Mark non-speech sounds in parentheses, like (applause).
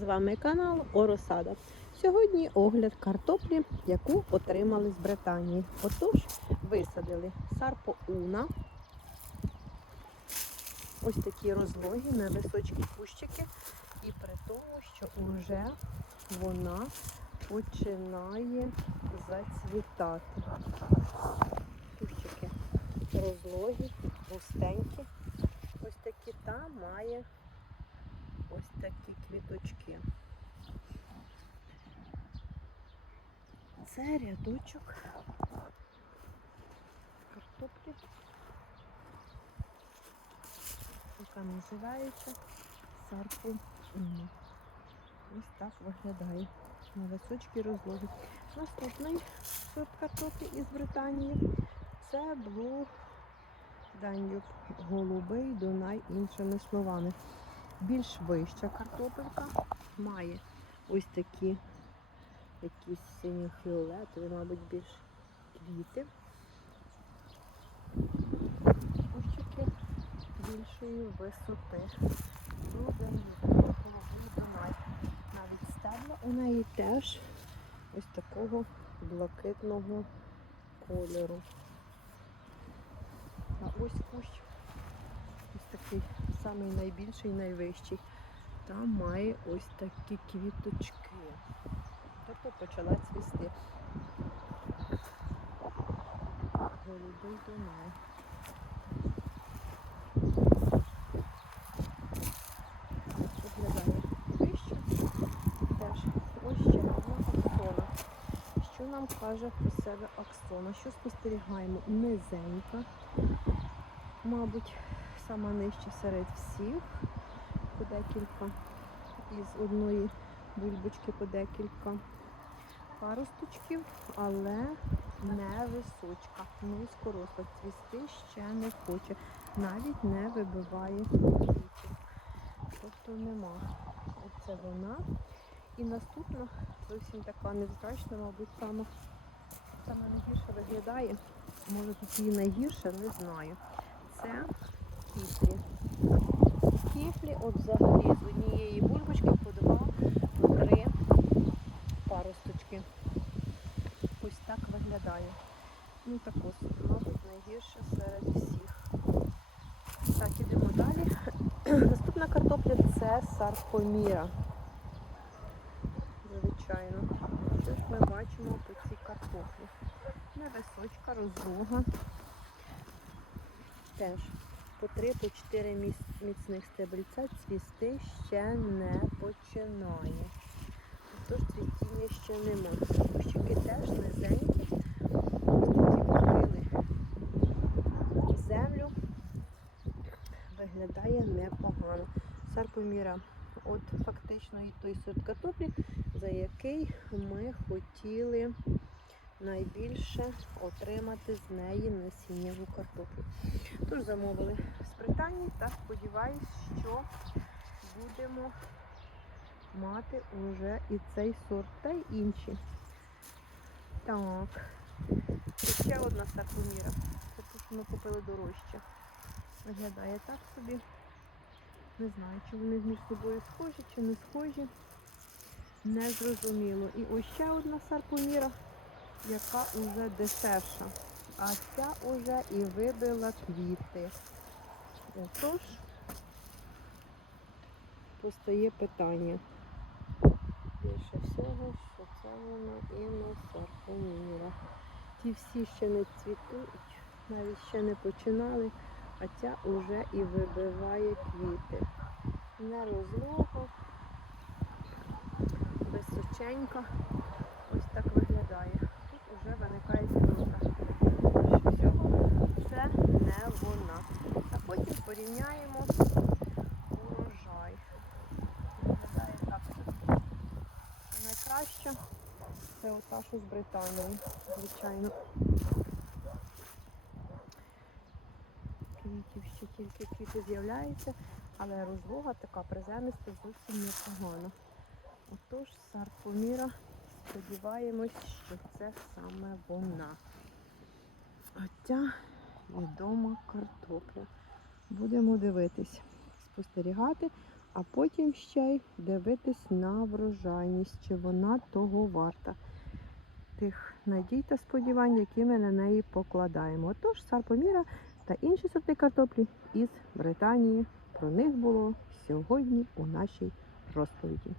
З вами канал Оросада. Сьогодні огляд картоплі, яку отримали з Британії. Отож, висадили Сарпо Уна. Ось такі розлоги, невисочкі кущики. І при тому, що вже вона починає зацвітати. Кущики розлогі, густенькі. Ось такі та має квіточки. Це рядочок картоплі, яка називається сарпу Ось так виглядає. На височки розлоги. Наступний сорт картоплі із Британії це Blue Danube, голубий Дунай, іншими словами. Більш вища картопелька має ось такі якісь синьо-фіолетові, мабуть, більш квіти. Кущики більшої висоти. Буде. Навіть стебла у неї теж ось такого блакитного кольору. А ось кущ ось такий самий найбільший, найвищий. Там має ось такі квіточки. Тобто почала цвісти. Голубий Дунай. Виглядає вище. Теж одна аксона. Що нам каже про себе аксона? Що спостерігаємо? Низенька, мабуть, сама нижча серед всіх, по декілька, із одної бульбочки по декілька паросточків, але не височка, низькоросла. Цвісти ще не хоче, навіть не вибиває квітів. Тобто нема. Оце вона. І наступна зовсім така невзрачна, мабуть, сама, саме найгірше виглядає. Може тут її найгірше, не знаю. Це кіфлі. Кіфлі, от взагалі з однієї бульбочки по два-три паросточки. Ось так виглядає. Ну так ось, мабуть, найгірше серед всіх. Так, ідемо далі. (clears throat) Наступна картопля це саркоміра. Звичайно. Що ж ми бачимо по цій картоплі? Невисочка, розлога. Теж по 3-4 міцних стебельця цвісти ще не починає. Тож цвітіння ще нема. Кущики теж низенькі. Такі землю. Виглядає непогано. Сарпоміра, от фактично і той сорт картоплі, за який ми хотіли найбільше отримати з неї насіннєву картоплю. Тож замовили з Британії та сподіваюсь, що будемо мати уже і цей сорт, та й інші. Так, і ще одна саркоміра. Це те, що ми купили дорожче. Виглядає так собі. Не знаю, чи вони між собою схожі, чи не схожі. Не зрозуміло. І ось ще одна саркоміра, яка уже дешевша. А ця уже і вибила квіти. Отож, постає питання. Більше всього, що це вона і на саркоміра. Ті всі ще не цвітуть, навіть ще не починали, а ця уже і вибиває квіти. Не розлога, височенька. Ось так виглядає. Що всього Це не вона. А потім порівняємо урожай. Найкраще це ота, що з Британії, звичайно. Квітів ще тільки квіти з'являються, але розлога така приземиста зовсім непогана. Отож, саркоміра, сподіваємось, що це саме вона. Оця відома картопля. Будемо дивитись, спостерігати. а потім ще й дивитись на врожайність, чи вона того варта. Тих надій та сподівань, які ми на неї покладаємо. Отож, Сарпоміра та інші сорти картоплі із Британії. Про них було сьогодні у нашій розповіді.